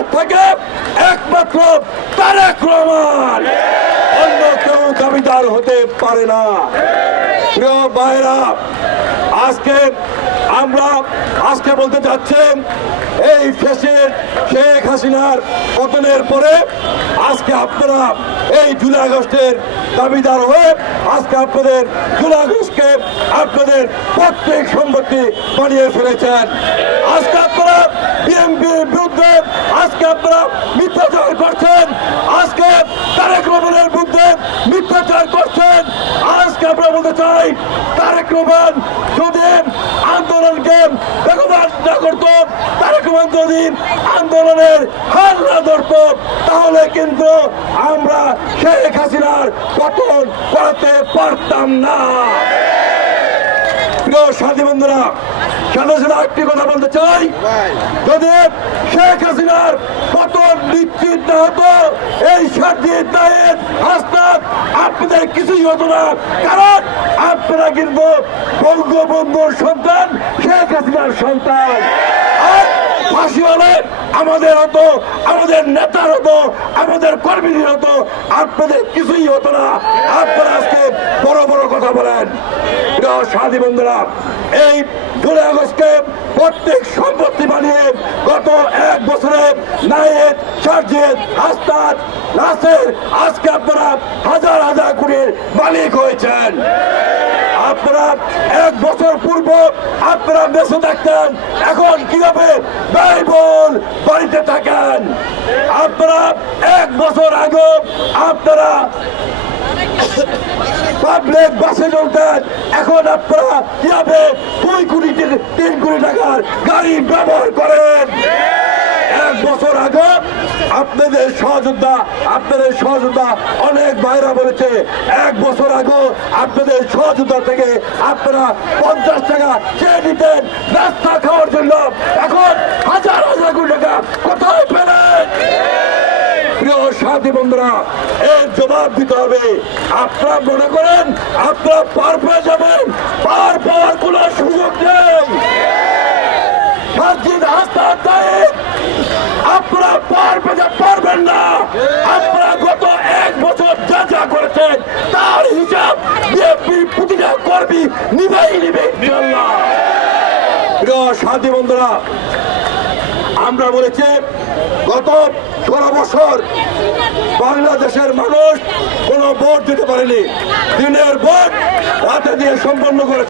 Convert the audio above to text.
আজ থেকে একমাত্র তারেক রহমান, অন্য কেউ দাবিদার হতে পারে না। প্রিয় ভাইরা, আজকে বলতে চাচ্ছেন এই ফ্যাসিস্ট শেখ হাসিনার পতনের পরে আজকে আপনারা এই জুলাই আগস্টের দাবিদার হয়ে আজকে আপনাদের জুলাই আগস্টকে আপনাদের প্রত্যেক সম্পত্তি বানিয়ে ফেলেছেন। আজকে আপনারা বিএনপির বিরুদ্ধে আজকে আপনারা মিথ্যাচার করছেন, আজকে তারেক রহমানের বিরুদ্ধে মিথ্যাচার করছেন। আজকে আমরা বলতে চাই, তারেক রহমান যদি আন্দোলনকে বেগবান না করত, তারেক রহমান যদি আন্দোলনের হাল না ধরত, তাহলে কিন্তু আমরা শেখ হাসিনার পতন করাতে পারতাম না। প্রিয় সাথী বন্ধুরা, সাথে সাথে একটি কথা বলতে চাই, যদি শেখ হাসিনার পতন নিশ্চিত না হতো, এই সাজিদ নায়েব হাসনাত আপনাদের কিছুই হতো না। কারণ আপনারা কিন্তু বঙ্গবন্ধুর সন্তান, শেখ হাসিনার সন্তান। আর ফাঁসি হলে আমাদের হতো, আমাদের নেতার হতো, আমাদের কর্মীদের হতো, আপনাদের কিছুই হতো না। আপনারা আজকে বড় বড় কথা বলেন। প্রিয় সাথী বন্ধুরা, এই জুলাই আগস্টকে প্রত্যেক সম্পত্তি বানিয়ে গত এক বছরে নায়েব, সাজিদ, হাসনাত, নাসের আজকে আপনারা হাজার হাজার কোটির মালিক হয়েছেন। আপনারা এক বছর পূর্ব আপনারা বেঁচে থাকতেন, এখন কিভাবে ব্যয়বহুল বাড়িতে থাকেন? আপনারা এক বছর আগে আপনারা পাবলিক বাসে চলতেন, এখন আপনারা কিভাবে 2 কোটি 3 কোটি টাকার গাড়ি ব্যবহার করেন? এক বছর আগে আপনাদের সহযোদ্ধা অনেক ভাইরা বলেছে, এক বছর আগে আপনাদের সহযোদ্ধা থেকে আপনারা 50 টাকা চেয়ে দিতেন নাস্তা খাওয়ার জন্য, এখন হাজার হাজার কোটি টাকা কোথায় পেলেন? প্রিয় সাথী বন্ধুরা, এর জবাব দিতে হবে। আপনারা মনে করেন আপনারা পার পেয়ে যাবেন, পার পাওয়ার কোন সুযোগ নেই। সাজিদ, হাসনাত, নায়েব আপনারা পার পেতে পারবেন না। আপনারা গত এক বছর যা যা করেছেন তার হিসাব বিএনপির প্রতিটা কর্মী নিবেই নিবে ইনশাআল্লাহ। প্রিয় সাথী বন্ধুরা, আমরা বলেছি গত 16 বছর বাংলাদেশের মানুষ কোনো ভোট দিতে পারেনি, দিনের ভোট রাতে দিয়ে সম্পন্ন করেছে।